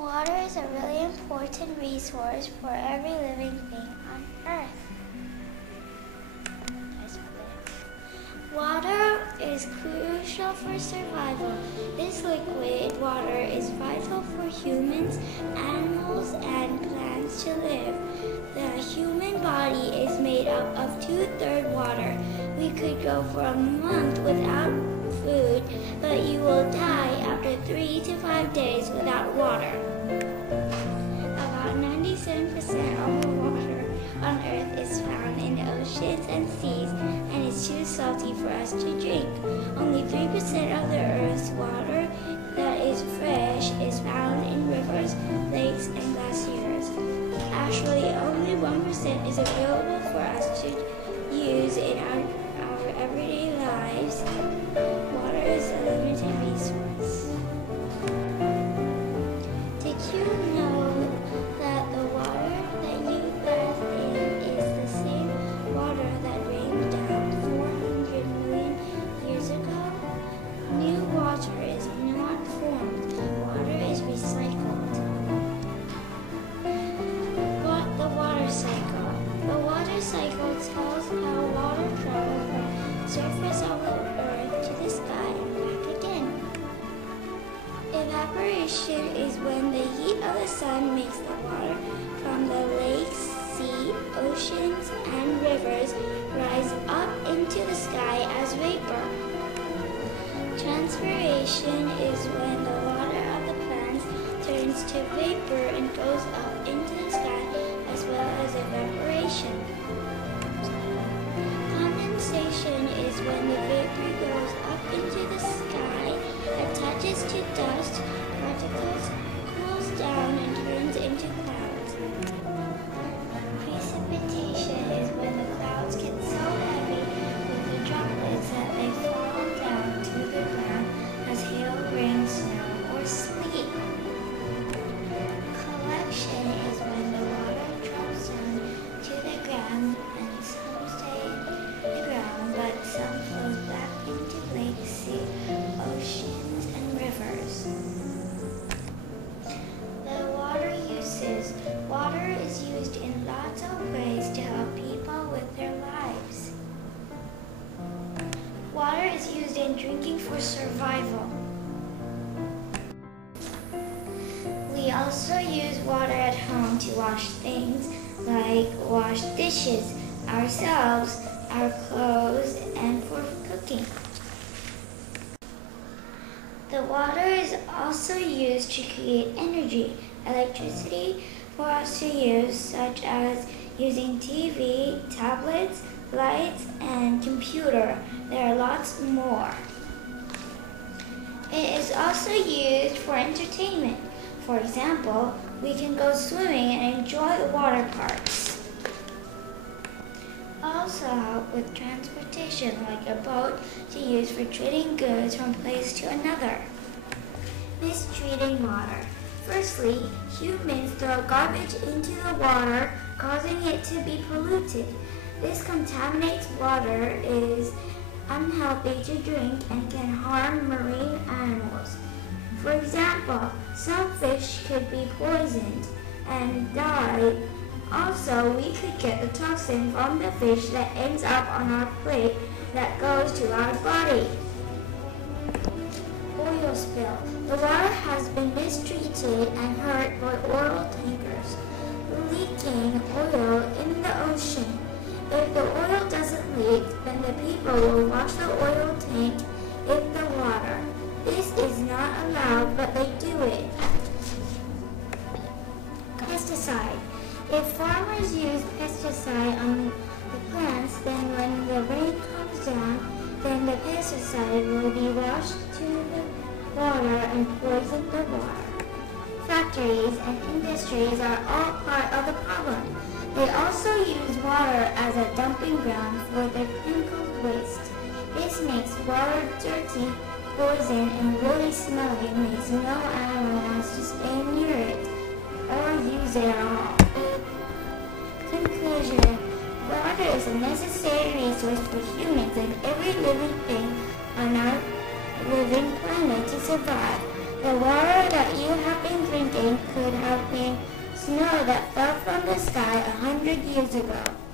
Water is a really important resource for every living thing on Earth. Water is crucial for survival. This liquid water is vital for humans, animals, and plants to live. The human body is made up of 2/3 water. We could go for a month without food, but you will die after 3 to 5 days without water. About 97% of the water on Earth is found in oceans and seas, and is too salty for us to drink. Only 3% of the Earth's water that is fresh is found in rivers, lakes, and glaciers. Actually, only 1% is available for us to use in our everyday lives. Water is a limited resource. Did you know that the water that you bathe in is the same water that rained down 400 million years ago? New water is not formed. Water is recycled. The water cycle. The water cycle tells how water travels from the surface of the Earth to the sky and back again. Evaporation is when the heat of the sun makes the water from the lakes, sea, oceans, and rivers rise up into the sky as vapor. Transpiration is when the water of the plants turns to vapor and goes up into the sky, as well as evaporation. Condensation is when the vapor goes up into the sky, attaches to dust particles, cools down, and turns into clouds. Precipitation is when the clouds get so heavy with the droplets that they fall down to the ground as hail, rain, snow, or sleet. Collection is when the water drops down to the ground, and some stay in the ground, but some flows back into lakes, sea, oceans, and rivers. The water uses. Water is used in lots of ways to help people with their lives. Water is used in drinking for survival. We also use water at home to wash things like wash dishes, ourselves, our clothes, and for cooking. The water is also used to create energy, electricity for us to use, such as using TV, tablets, lights, and computer. There are lots more. It is also used for entertainment. For example, we can go swimming and enjoy the water parks. Also help with transportation, like a boat to use for trading goods from place to another. Mistreating water. Firstly, humans throw garbage into the water, causing it to be polluted. This contaminates water, is unhealthy to drink, and can harm marine animals. For example, some fish could be poisoned and die. Also, we could get the toxin from the fish that ends up on our plate that goes to our body. Oil spill. The water has been mistreated and hurt by oil tankers leaking oil in the ocean. If the oil doesn't leak, then the people will wash the oil tank in the water. This is not allowed, but they do it. Pesticide. If farmers use pesticide on the plants, then when the rain comes down, then the pesticide will be washed to the water and poison the water. Factories and industries are all part of the problem. They also use water as a dumping ground for their chemical waste. This makes water dirty, poison, and really smelly, and makes no animal wants to stay near it or use it at all. Conclusion. Water is a necessary resource for humans and every living thing on our living planet to survive. The water that you have been drinking could could have been snow that fell from the sky 100 years ago.